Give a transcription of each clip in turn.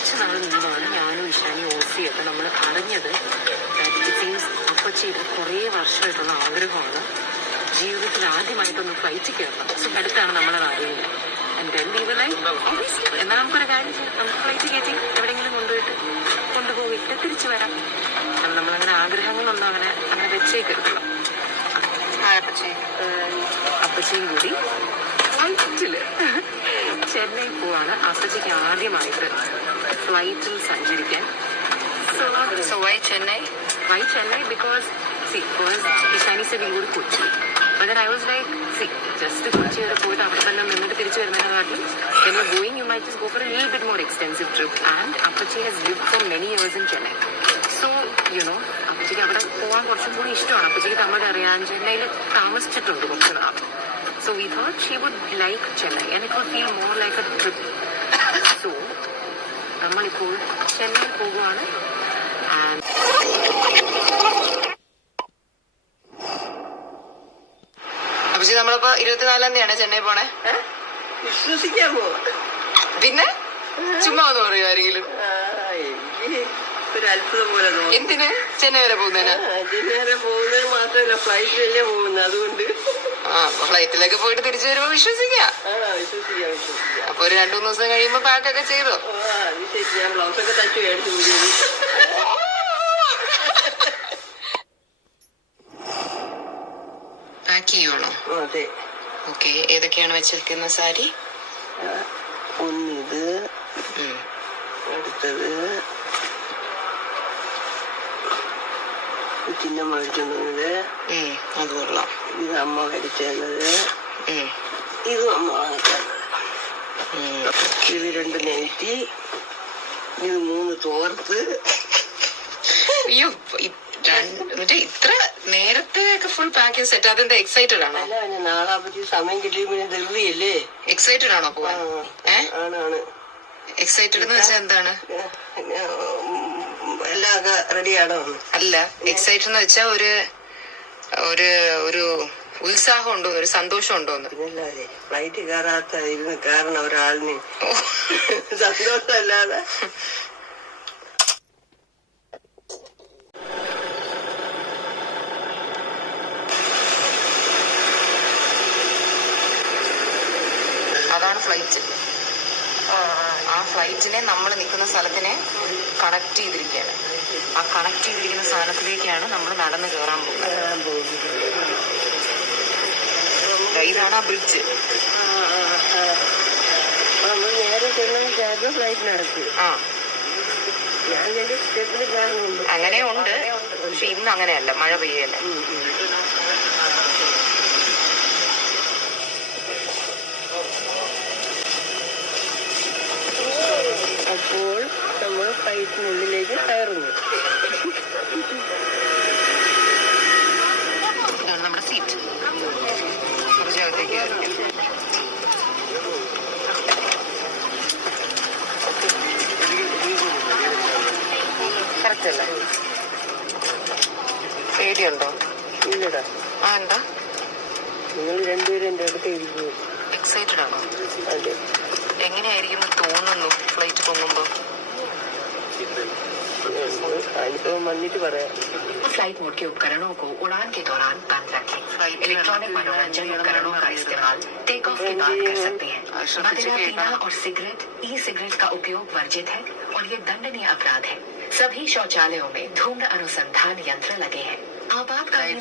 കുറച്ച് നാൾ മുമ്പാണ് ഞാനും ഇഷാനി ഓസിയൊക്കെ നമ്മൾ അറിഞ്ഞത്. ഇറ്റ് മീൻസ് അപ്പച്ചി ഇത് കുറേ വർഷമായിട്ടുള്ള ആഗ്രഹമാണ് ജീവിതത്തിൽ ആദ്യമായിട്ടൊന്ന് ഫ്ലൈറ്റ് കയറണം. സോ അടുത്താണ് നമ്മളത് അറിയുന്നത്. എന്നാൽ നമുക്കൊരു കാര്യം ചെയ്യാം, നമുക്ക് ഫ്ലൈറ്റ് കയറ്റി എവിടെയെങ്കിലും കൊണ്ടുപോയിട്ട് തിരിച്ചു വരാം. നമ്മളങ്ങനെ ആഗ്രഹങ്ങളൊന്നും അങ്ങനെ വെച്ചേക്കരുതല്ലോ. അപ്പച്ചിയും കൂടി ഫ്ലൈറ്റില് ചെന്നൈ പോവാണ്. അപ്പച്ചിക്ക് ആദ്യമായിട്ട് ഫ്ലൈറ്റിൽ സഞ്ചരിക്കാൻ. So why Chennai? Why Chennai? Because first Ishani said we go to Kochi. But then I was like, just to Kochi or പോയിട്ട് അവിടെ തന്നെ നിന്നിട്ട് തിരിച്ചു വരുന്നതിനെക്കാട്ടിലും when you're going, you might just go for a little bit more extensive trip. And Appachi has lived for many years in Chennai. So, അപ്പച്ചിക്ക് അവിടെ പോകാൻ കുറച്ചും കൂടി ഇഷ്ടമാണ്. അപ്പച്ചിക്ക് തമിഴ് അറിയാൻ, ചെന്നൈയിൽ താമസിച്ചിട്ടുണ്ട് കുറച്ച് നാൾ. So we thought she would like Chennai and it would feel more like a trip. So, നമ്മളിപ്പോൾ ചെന്നൈ പോകുവാണ്. അപ്പച്ചി നമ്മളിപ്പോ 24-ാം തീയതിയാണ് ചെന്നൈ പോണേ. വിശ്വസിക്കാൻ പോവാ. പിന്നെ ചുമ്മാ ഒന്ന് പറയൂ ആരെങ്കിലും. ഒരു അത്ഭുതം പോലെ തോന്നുന്നു. എന്തിന് ചെന്നൈ വരെ പോകുന്നതിന്? ചെന്നൈ വരെ പോകുന്നത് മാത്രമല്ല, ഫ്ലൈറ്റിലല്ലേ പോകുന്നത്, അതുകൊണ്ട്. ഫ്ലൈറ്റിലൊക്കെ പോയിട്ട് തിരിച്ചു വരുമ്പോ വിശ്വസിക്കാം. അപ്പൊ ഒരു 2-3 ദിവസം കഴിയുമ്പോ പാക്കൊക്കെ ചെയ്തോ? അത് ശരി. ഞാൻ ബ്ലൗസൊക്കെ തച്ചു മേടിച്ചു പുതിയത്. പാക്ക് ചെയ്യുവാണോ? അതെ. ഓക്കെ. ഏതൊക്കെയാണ് വെച്ചിരിക്കുന്ന സാരി? ഒന്നിത്, അടുത്തത് ചിഹ്നം മേടിച്ചത്, അത് കൊള്ളാം. ഇത് അമ്മ മേടിച്ചത്, ഇതും അമ്മ വാങ്ങിച്ചത്. ഇത് 2 നൈറ്റി, ഇത് 3 തോർത്ത്. അയ്യോ, ഇത്ര നേരത്തെ ഫുൾ പാക്കിംഗ് സെറ്റ്. അതെന്താ എക്സൈറ്റഡ് ആണോ? അല്ല, നാളെ പറ്റി സമയം കിട്ടിയപ്പോ ധൃതിയല്ലേ. എക്സൈറ്റഡ് ആണോ പോവാൻ? ആണ്. എക്സൈറ്റഡ് എന്ന് വെച്ചാൽ എന്താണ്? എല്ലാം റെഡിയാണോ? അല്ല, എക്സൈറ്റഡ് എന്ന് വെച്ചാ ഒരു ഉത്സാഹം ഉണ്ടോന്ന്, ഒരു സന്തോഷം ഉണ്ടോന്ന്. പിന്നല്ലാതെ ഫ്ലൈറ്റ് ഇരുന്ന് കയറണം ഒരാളിന്. സന്തോഷമല്ലാതെ. അതാണ് ഫ്ലൈറ്റ്. ആ ഫ്ലൈറ്റിനെ നമ്മൾ നിൽക്കുന്ന സ്ഥലത്തിനെ കണക്ട് ചെയ്തിരിക്കുകയാണ്. ആ കണക്ട് ചെയ്തിരിക്കുന്ന സാധനത്തിലേക്കാണ് നമ്മൾ നടന്ന് കയറാൻ പോകുന്നത്. ഇതാണ് ആ ബ്രിഡ്ജ്. ഫ്ലൈറ്റിനകത്ത് അങ്ങനെ ഉണ്ട്. പക്ഷെ ഇന്ന് അങ്ങനെയല്ല, മഴ പെയ്യല്ല. അപ്പോൾ നമ്മൾ ഫ്ലൈറ്റിനുള്ളിലേക്ക് കയറുന്നു. ഇതാണ് നമ്മുടെ സീറ്റ്. കറക്റ്റ് അല്ല? പേടിയുണ്ടോ? ഇല്ലടാ. എന്താ? നിങ്ങൾ രണ്ടുപേരും എന്റെ അടുത്ത് ഇരിക്കുന്നു. എക്സൈറ്റഡ് ആണോ? അതെ. എങ്ങനെയായിരിക്കും തോന്നുന്നു ഫ്ലൈറ്റ് പൊങ്ങുമ്പോ? फ्लाइट मोड के उपकरणों को उड़ान के दौरान बंद रखें. इलेक्ट्रॉनिक मनोरंजन उपकरणों का इस्तेमाल टेक ऑफ के बाद कर सकते हैं. मदिरा पीना और सिगरेट, ई सिगरेट का उपयोग वर्जित है और ये दंडनीय अपराध है. सभी शौचालयों में धूम्र अनुसंधान यंत्र लगे हैं. आपातकालीन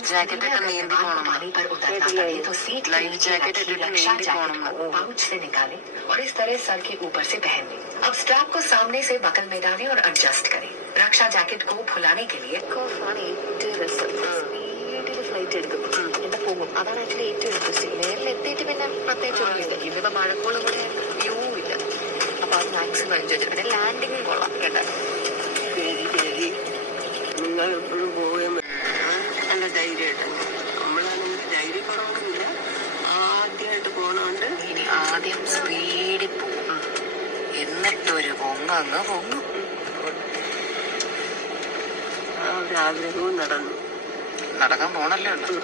पानी पर उतरना पड़े तो सीट के नीचे रखी रक्षा जैकेट को पाउच से निकालें और इस तरह सर के ऊपर से पहन लें. अब स्ट्रैप को सामने से बकल में डालें और एडजस्ट करें. रक्षा जैकेट को फुलाने के लिए ഫ്ലൈറ്റ് എടുക്കും. എന്താ പോകും. അതാണ് ആക്ച്വലി ഏറ്റവും ഇൻട്രസ്റ്റിംഗ്. നേരിൽ എത്തിയിട്ട് പിന്നെ പ്രത്യേകിച്ച് ഒന്നുമില്ല. ഇന്നിപ്പോ മഴക്കോളും കൂടെ വ്യൂ ഇല്ല. അപ്പൊ അത് മാക്സിമം എൻജോയ് ചെയ്തു. പിന്നെ ലാൻഡിങ്ങും കൊള്ളാം കേട്ടോ. നിങ്ങൾ എപ്പോഴും പോവുകയും നല്ല ധൈര്യമായിട്ട്. നമ്മളാണെങ്കിൽ ധൈര്യക്കുറവൊന്നുമില്ല. ആദ്യമായിട്ട് പോണോണ്ട് ഇനി ആദ്യം സ്പീഡിൽ പോകും, എന്നിട്ടൊരു പൊങ്ങ് പൊങ്ങും. ആ ഒരു ആഗ്രഹവും നടക്കാൻ പോണല്ലേ ഉള്ളു.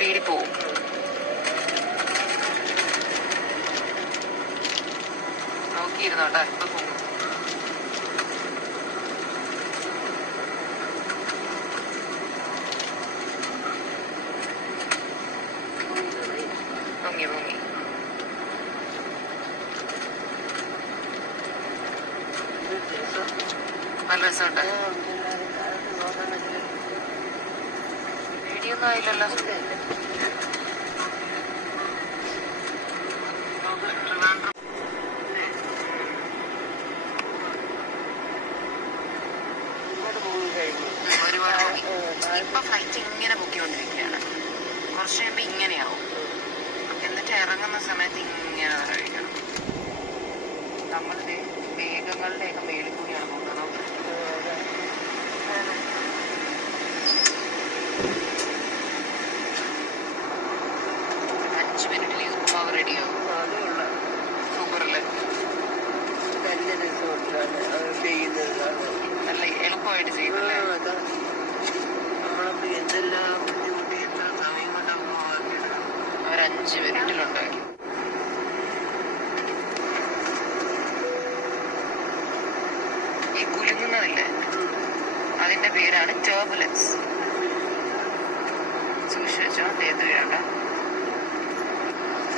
സ്പീഡിൽ പോവും. നോക്കിയിരുന്നോട്ടാ, ഇപ്പൊ പോകും. പൊങ്ങി പൊങ്ങി. നല്ല രസമുണ്ട്. പേടിയൊന്നും ആയില്ലല്ലോ. ഒരുപാട് ഇപ്പൊ ഫ്ലൈറ്റ് ഇങ്ങനെ പൊക്കിക്കൊണ്ടിരിക്കുകയാണ്. കുറച്ച് കഴിയുമ്പോ ഇങ്ങനെയാവും. എന്നിട്ട് ഇറങ്ങുന്ന സമയത്ത് ഇങ്ങനെ കഴിക്കണം. നമ്മളിത് മേഘങ്ങളുടെയൊക്കെ മേളിൽ കൂടിയാണ് പോകുന്നത്. 5 മിനിറ്റിൽ ഉപ്പുമാവ് റെഡിയാവും. സൂപ്പറല്ലേ? നല്ല എളുപ്പമായിട്ട് ചെയ്യുന്നല്ലേ? എന്തെല്ലാം ബുദ്ധിമുട്ടി എത്ര സമയം കൊണ്ടാണ് അവർ 5 മിനിറ്റിലുണ്ടാക്കി. ഈ കുലുങ്ങുന്നതില്ലേ, അതിന്റെ പേരാണ് ടർബുലൻസ്. സൂക്ഷിച്ചു വെച്ചോ, തേത്ത് വീഴണ്ട.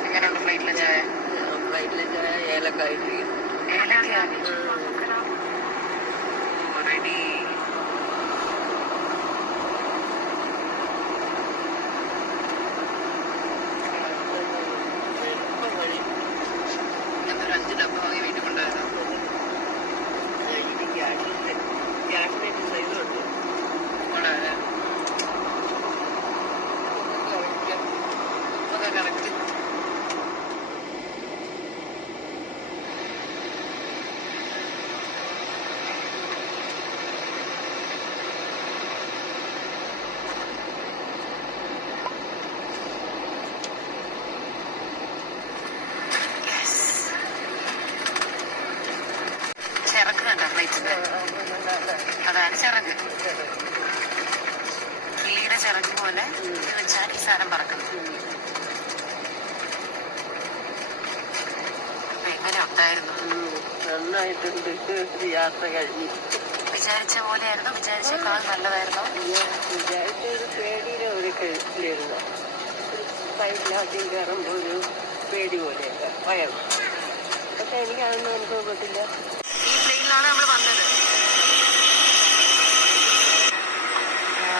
എങ്ങനെയുണ്ട് ഫ്ലൈറ്റിലെ ചായ? ഫ്ലൈറ്റിലെ ചായ ഏലക്കായ റെഡി. ഇങ്ങനത്തെ 5 ഡബ്ബ വാങ്ങി വീട്ടിൽ കൊണ്ടുവരുന്നു. ഗ്യാസിനേറ്റ് സൈസുണ്ട്. കറക്റ്റ്. ചിറക്കുന്നുണ്ടോ ഫ്ലൈറ്റിന്റെ? അതാണ് ചിറക്. കിളിയുടെ ചിറക് പോലെ ഇത് വെച്ചാൽ ഈ സാധനം പറക്കുന്നു. അപ്പൊ എങ്ങനെ ഉണ്ടായിരുന്നു? നന്നായിട്ടുണ്ട്. യാത്ര കഴിഞ്ഞു. വിചാരിച്ച പോലെയായിരുന്നു? വിചാരിച്ചേക്കാൾ നല്ലതായിരുന്നോ? വിചാരിച്ചൊരു പേടിയുടെ ഒരു കഴിച്ചിലായിരുന്നു. ഫ്ലൈറ്റിലാദ്യം കയറുമ്പോൾ ഒരു പേടി പോലെയൊക്കെ ഭയം. പക്ഷെ എനിക്കതൊന്നും അനുഭവപ്പെട്ടില്ല. ഈ പ്ലെയിനിലാണ് നമ്മൾ വന്നത്.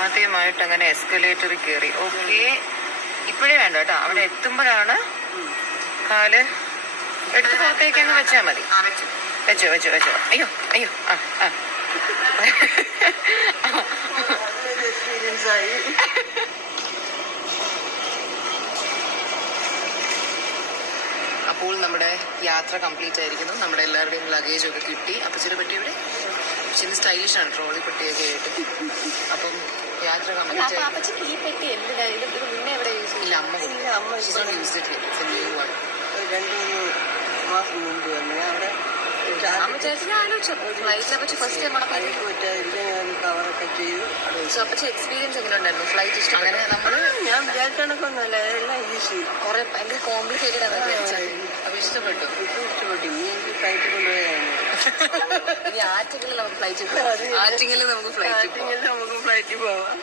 ആദ്യമായിട്ട് അങ്ങനെ എസ്കലേറ്ററിൽ കയറി. ഓക്കെ, ഇപ്പോഴേ വേണ്ട കേട്ടോ. അവിടെ എത്തുമ്പോഴാണ് കാല് എടുത്ത് പുറത്തേക്ക് അങ്ങ് വെച്ചാൽ മതി. വെച്ചോ വെച്ചോ വെച്ചോ. അയ്യോ അയ്യോ. ആ ആ എക്സ്പീരിയൻസ് ആയി. അപ്പോൾ നമ്മുടെ യാത്ര കംപ്ലീറ്റ് ആയിരിക്കുന്നു. നമ്മുടെ എല്ലാവരുടെയും ലഗേജ് ഒക്കെ കിട്ടി. അപ്പച്ചിയുടെ പെട്ടി ഇവിടെ ഇച്ചിരി സ്റ്റൈലിഷ് ആണ്, ട്രോളി പെട്ടിയൊക്കെ ആയിട്ട്. അപ്പം യാത്ര കംപ്ലീറ്റ് ആയി. ഈ പെട്ടി എന്തിനായാലും ഇത് മുന്നേ എവിടെ യൂസ് ചെയ്യില്ല? അമ്മ യൂസ് ചെയ്തിട്ടില്ല. 2-3 മാസം മുമ്പ് തന്നെ അവിടെ ഫ്ലൈറ്റിനെ പറ്റി ഫസ്റ്റ് ടൈം കവറൊക്കെ ചെയ്തു. അപ്പച്ചി എക്സ്പീരിയൻസ് എങ്ങനെ ഉണ്ടായിരുന്നു? ഫ്ലൈറ്റ് ഇഷ്ടം? അങ്ങനെ നമ്മള് ഞാൻ വിചാരിച്ച കണക്കൊന്നുമല്ല, എല്ലാം ഈസി. കുറെ ഭയങ്കര കോംപ്ലിക്കേറ്റഡ് ആണ് വിചാരിച്ചത്. അപ്പൊ ഇഷ്ടപ്പെട്ടു. ഇഷ്ടപ്പെട്ടു. ഇനി എനിക്ക് ഫ്ലൈറ്റ് കൊണ്ടുപോയാണ്. ഇനി ആറ്റിങ്ങിൽ നമുക്ക് ഫ്ലൈറ്റ് പോവാം. ആറ്റിങ്ങിൽ നമുക്ക് ഫ്ലൈറ്റ് പോവാം. നമുക്ക് ഫ്ലൈറ്റിൽ പോവാം.